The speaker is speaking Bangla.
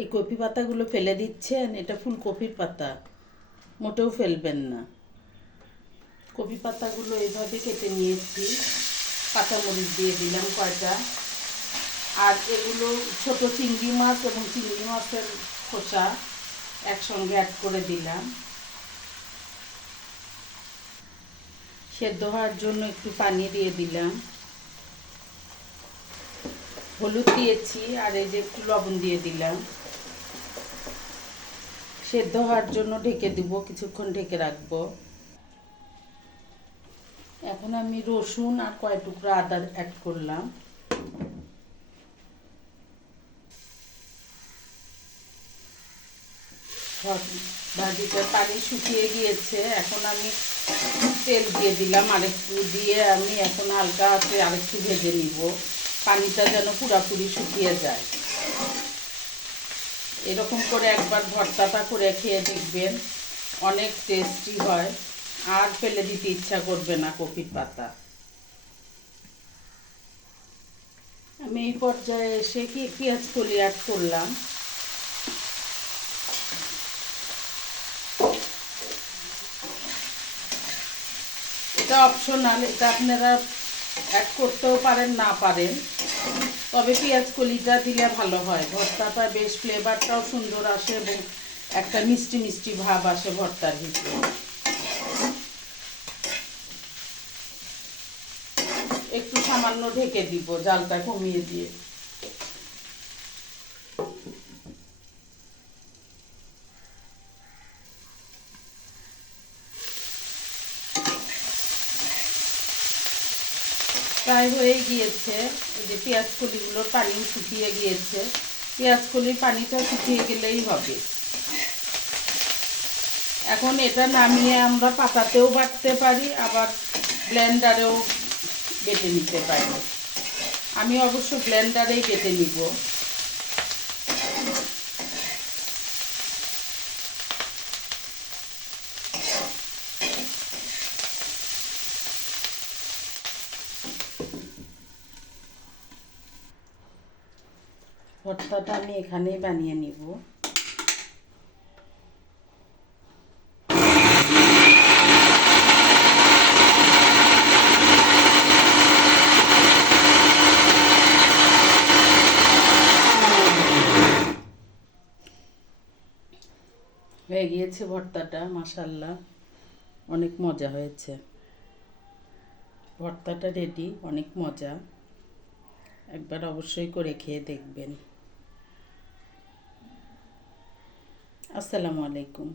এই কপি পাতাগুলো ফেলে দিচ্ছেন, এটা ফুলকপির পাতা, মোটেও ফেলবেন না। কপি পাতাগুলো এইভাবে কেটে নিয়েছি, কাঁচামরিচ দিয়ে দিলাম কয়টা, আর এগুলো ছোট চিংড়ি মাছ এবং চিংড়ি মাছের খোসা একসঙ্গে অ্যাড করে দিলাম। সেদ্ধ হওয়ার জন্য একটু পানি দিয়ে দিলাম, হলুদ দিয়েছি, আর এই যে একটু লবণ দিয়ে দিলাম। সেদ্ধ হওয়ার জন্য ঢেকে দিব, কিছুক্ষণ ঢেকে রাখবো। এখন আমি রসুন আর কয় টুকরা আদা অ্যাড করলাম। ভাজিটার পানি শুকিয়ে গিয়েছে, এখন আমি তেল দিয়ে দিলাম আরেকটু, দিয়ে আমি এখন হালকা হাতে আরেকটু ভেজে নিব, পানিটা যেন পুরোপুরি শুকিয়ে যায়। এরকম করে একবার ভর্তাটা করে খেয়ে দেখবেন, অনেক টেস্টি হয়, আর ফেলে দিতে ইচ্ছা করবে না কপির পাতা। আমি এই পর্যায়ে এসে পেঁয়াজ কলি অ্যাড করলাম। এটা অপশনাল, এটা আপনারা অ্যাড করতেও পারেন না পারেন, তবে পেঁয়াজ কলিটা দিলে ভালো হয়, ভর্তাটা বেশ ফ্লেভারটাও সুন্দর আসে এবং একটা মিষ্টি মিষ্টি ভাব আসে ভর্তার ভিতরে। একটু সামান্য ঢেকে দিব, জালটা কমিয়ে দিয়ে। প্রায় হয়ে গিয়েছে, এই যে পেঁয়াজ কলিগুলোর পানি শুকিয়ে গিয়েছে, পেঁয়াজ কলির পানিটা শুকিয়ে গেলেই হবে। এখন এটা নামিয়ে আমরা পাতাতেও বাটতে পারি, আবার ব্লেন্ডারেও বেটে নিতে পারি। আমি অবশ্য ব্লেন্ডারেই বেটে নিব। ভর্তাটা আমি এখানেই বানিয়ে নিব। হয়ে গিয়েছে ভর্তাটা, মাশাআল্লাহ অনেক মজা হয়েছে। ভর্তাটা রেডি, অনেক মজা, একবার অবশ্যই করে খেয়ে দেখবেন। আসসালামু আলাইকুম।